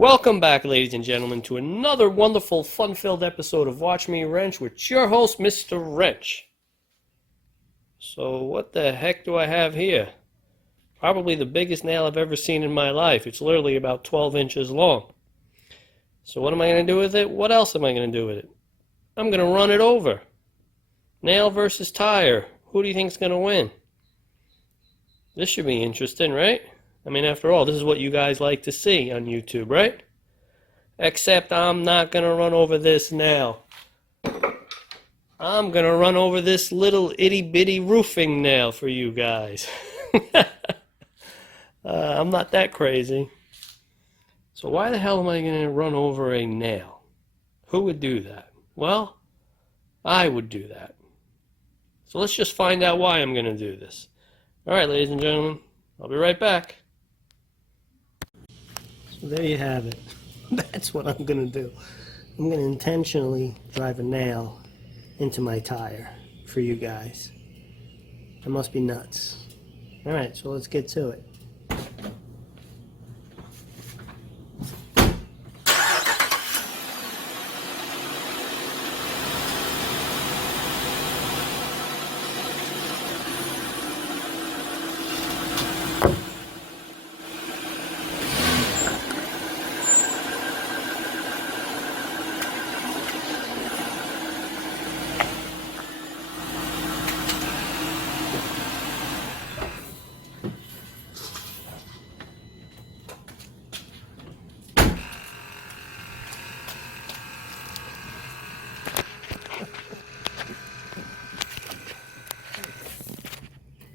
Welcome back, ladies and gentlemen, to another wonderful, fun-filled episode of Watch Me Wrench with your host, Mr. Wrench. So, what the heck do I have here? Probably the biggest nail I've ever seen in my life. It's literally about 12 inches long. So what am I going to do with it? What else am I going to do with it? I'm going to run it over. Nail versus tire. Who do you think is going to win? This should be interesting, right? I mean, after all, this is what you guys like to see on YouTube, right? Except I'm not going to run over this nail. I'm going to run over this little itty-bitty roofing nail for you guys. I'm not that crazy. So why the hell am I going to run over a nail? Who would do that? Well, I would do that. So let's just find out why I'm going to do this. All right, ladies and gentlemen, I'll be right back. So there you have it. That's what I'm going to do. I'm going to intentionally drive a nail into my tire for you guys. That must be nuts. All right, so let's get to it.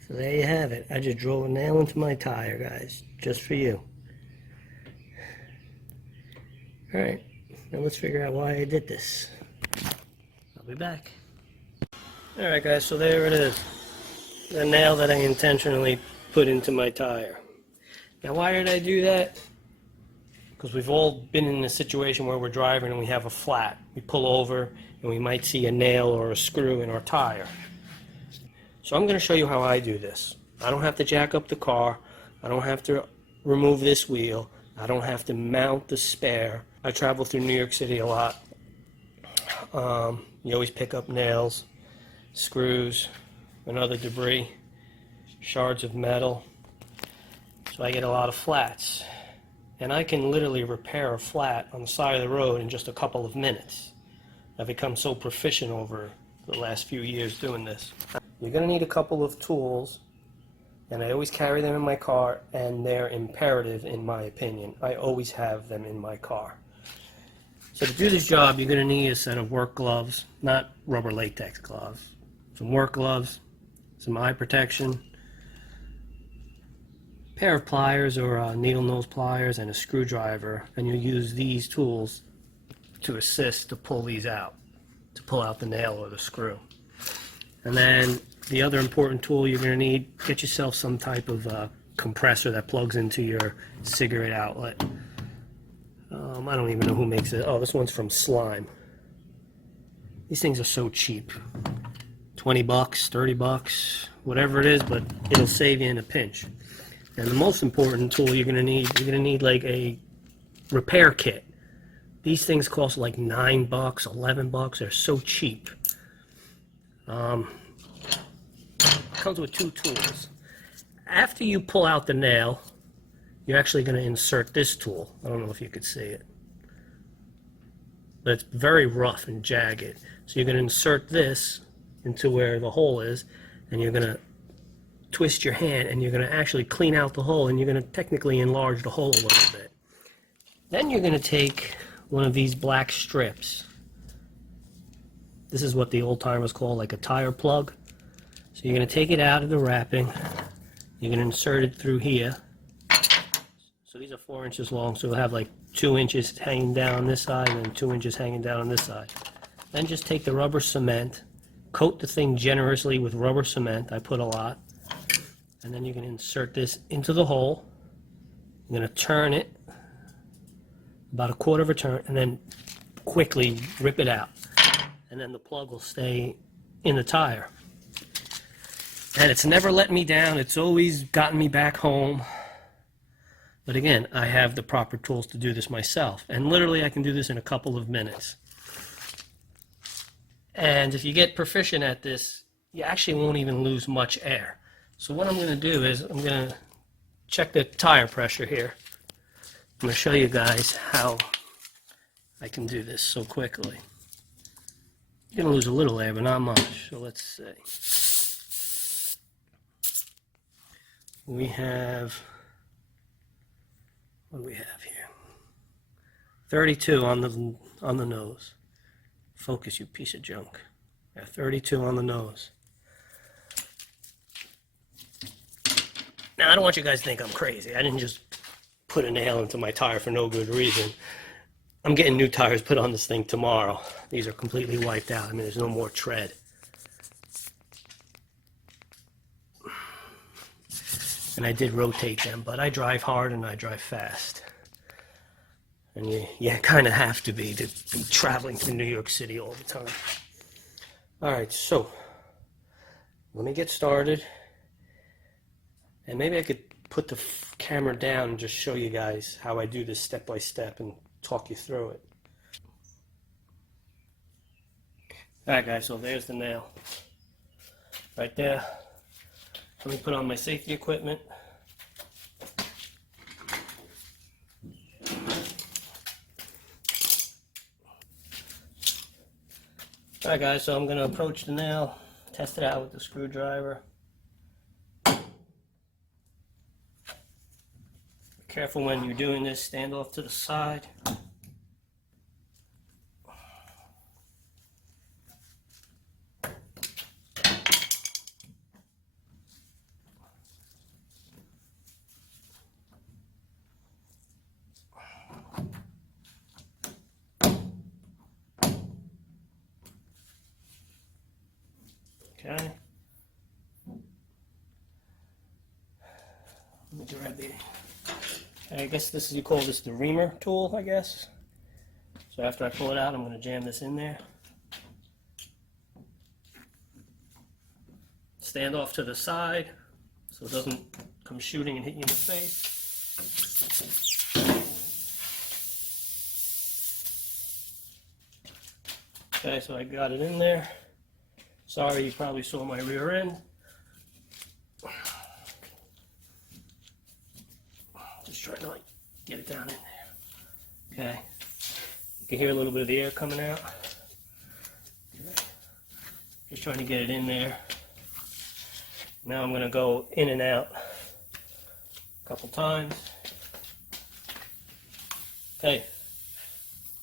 So there you have it. I just drove a nail into my tire, guys, just for you. Alright, now let's figure out why I did this. I'll be back. Alright guys, so there it is. The nail that I intentionally put into my tire. Now why did I do that? Because we've all been in a situation where we're driving and we have a flat. We pull over and we might see a nail or a screw in our tire. So I'm going to show you how I do this. I don't have to jack up the car. I don't have to remove this wheel. I don't have to mount the spare. I travel through New York City a lot. You always pick up nails, screws, and other debris, shards of metal. So I get a lot of flats. And I can literally repair a flat on the side of the road in just a couple of minutes. I've become so proficient over the last few years doing this. You're going to need a couple of tools, and I always carry them in my car, and they're imperative in my opinion. I always have them in my car. So to do this job, you're going to need a set of work gloves, not rubber latex gloves. Some work gloves, some eye protection, a pair of pliers or needle nose pliers, and a screwdriver, and you'll use these tools to assist to pull these out, to pull out the nail or the screw. And then the other important tool you're going to need, get yourself some type of compressor that plugs into your cigarette outlet. I don't even know who makes it. Oh, this one's from Slime. These things are so cheap. 20 bucks, 30 bucks, whatever it is, but it'll save you in a pinch. And the most important tool you're going to need like a repair kit. These things cost like 9 bucks, 11 bucks. They're so cheap. Comes with two tools. After you pull out the nail, you're actually going to insert this tool. I don't know if you could see it, but it's very rough and jagged. So you're going to insert this into where the hole is, and you're going to twist your hand, and you're going to actually clean out the hole, and you're going to technically enlarge the hole a little bit. Then you're going to take one of these black strips. This is what the old timers call like a tire plug. So you're going to take it out of the wrapping. You're going to insert it through here. So these are 4 inches long, so we'll have like 2 inches hanging down on this side and 2 inches hanging down on this side. Then just take the rubber cement, coat the thing generously with rubber cement. I put a lot. And then you're going to insert this into the hole. You're going to turn it about a quarter of a turn and then quickly rip it out. And then the plug will stay in the tire. And it's never let me down. It's always gotten me back home. But again, I have the proper tools to do this myself. And literally I can do this in a couple of minutes. And if you get proficient at this, you actually won't even lose much air. So what I'm going to do is I'm going to check the tire pressure here. I'm going to show you guys how I can do this so quickly. You're going to lose a little air, but not much. So let's see. We have, what do we have here? 32 on the nose. Focus, you piece of junk. Yeah, 32 on the nose. Now, I don't want you guys to think I'm crazy. I didn't just put a nail into my tire for no good reason. I'm getting new tires put on this thing tomorrow. These are completely wiped out. I mean, there's no more tread. And I did rotate them, but I drive hard and I drive fast. And you kind of have to be traveling to New York City all the time. All right, so let me get started. And maybe I could put the camera down and just show you guys how I do this step by step and talk you through it. All right, guys, so there's the nail. Right there. Let me put on my safety equipment. Alright guys, so I'm going to approach the nail, test it out with the screwdriver. Be careful when you're doing this, stand off to the side. Okay. Let me grab the, I guess this is, you call this the reamer tool, I guess. So after I pull it out, I'm going to jam this in there. Stand off to the side so it doesn't come shooting and hit you in the face. Okay, so I got it in there. Sorry, you probably saw my rear end. Just trying to get it down in there. Okay. You can hear a little bit of the air coming out. Just trying to get it in there. Now I'm going to go in and out a couple times. Okay.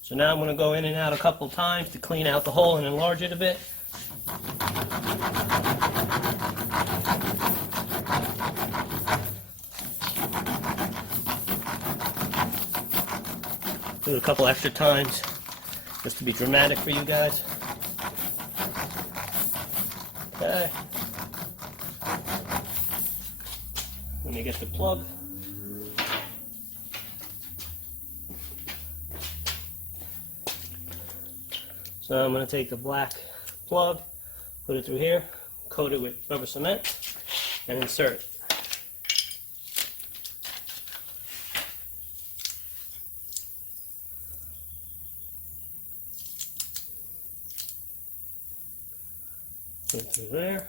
So now I'm going to go in and out a couple times to clean out the hole and enlarge it a bit. Do it a couple extra times just to be dramatic for you guys. Okay. Let me get the plug. So I'm going to take the black plug, put it through here, coat it with rubber cement, and insert it. Put it through there.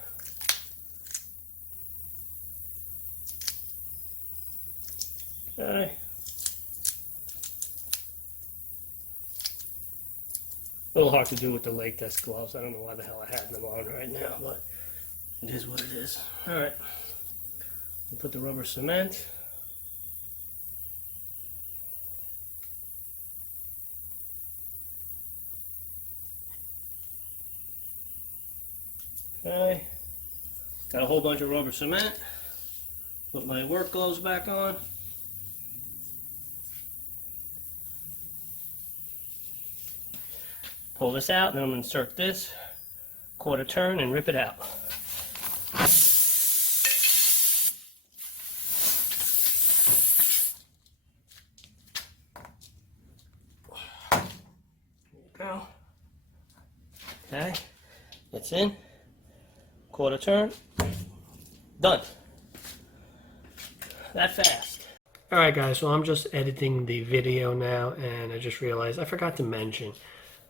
Okay. A little hard to do with the latex gloves. I don't know why the hell I have them on right now, but it is what it is. All right. We'll put the rubber cement. Okay. Got a whole bunch of rubber cement. Put my work gloves back on. Pull this out, and then I'm going to insert this, quarter turn, and rip it out. There you go. Okay, it's in. Quarter turn. Done. That fast. Alright guys, so I'm just editing the video now, and I just realized I forgot to mention,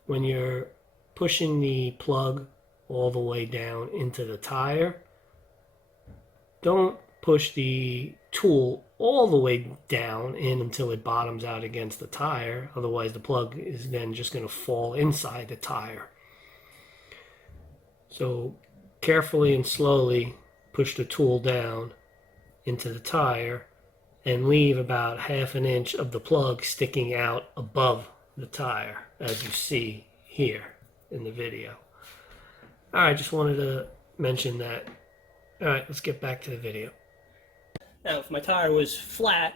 when you're pushing the plug all the way down into the tire, don't push the tool all the way down in until it bottoms out against the tire. Otherwise the plug is then just going to fall inside the tire. So carefully and slowly push the tool down into the tire and leave about 1/2 inch of the plug sticking out above the tire, as you see here in the video. Alright, just wanted to mention that. Alright, let's get back to the video. Now, if my tire was flat,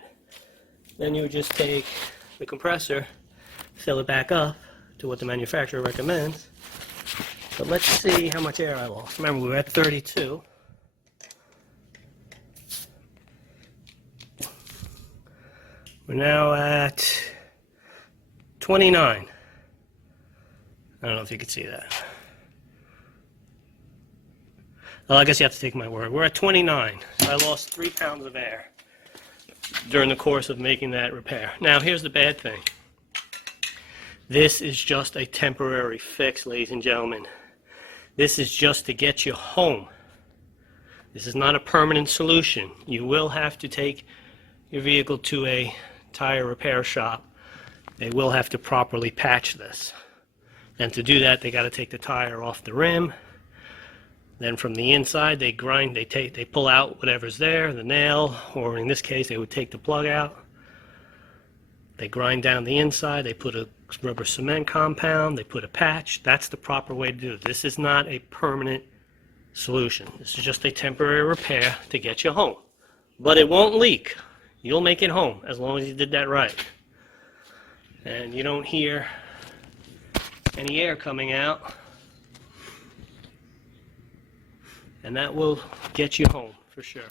then you would just take the compressor, fill it back up to what the manufacturer recommends. But let's see how much air I lost. Remember, we were at 32. We're now at 29. I don't know if you can see that. Well, I guess you have to take my word. We're at 29. So I lost 3 pounds of air during the course of making that repair. Now, here's the bad thing. This is just a temporary fix, ladies and gentlemen. This is just to get you home. This is not a permanent solution. You will have to take your vehicle to a tire repair shop. They will have to properly patch this. And to do that, they got to take the tire off the rim. Then from the inside, they grind, they pull out whatever's there, the nail, or in this case, they would take the plug out. They grind down the inside, they put a rubber cement compound, they put a patch. That's the proper way to do it. This is not a permanent solution. This is just a temporary repair to get you home. But it won't leak. You'll make it home as long as you did that right. And you don't hear any air coming out. And that will get you home for sure.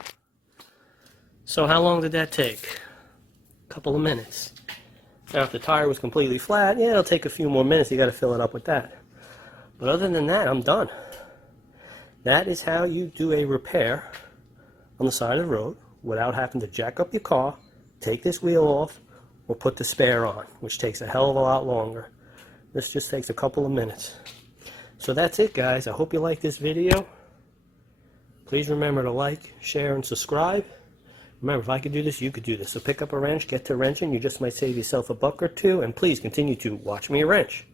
So how long did that take? A couple of minutes. Now if the tire was completely flat, yeah, it'll take a few more minutes. You got to fill it up with that. But other than that, I'm done. That is how you do a repair on the side of the road without having to jack up your car, take this wheel off, or put the spare on, which takes a hell of a lot longer. This just takes a couple of minutes. So that's it, guys. I hope you like this video. Please remember to like, share, and subscribe. Remember, if I could do this, you could do this. So pick up a wrench, get to wrenching. You just might save yourself $1 or $2, and please continue to watch me wrench.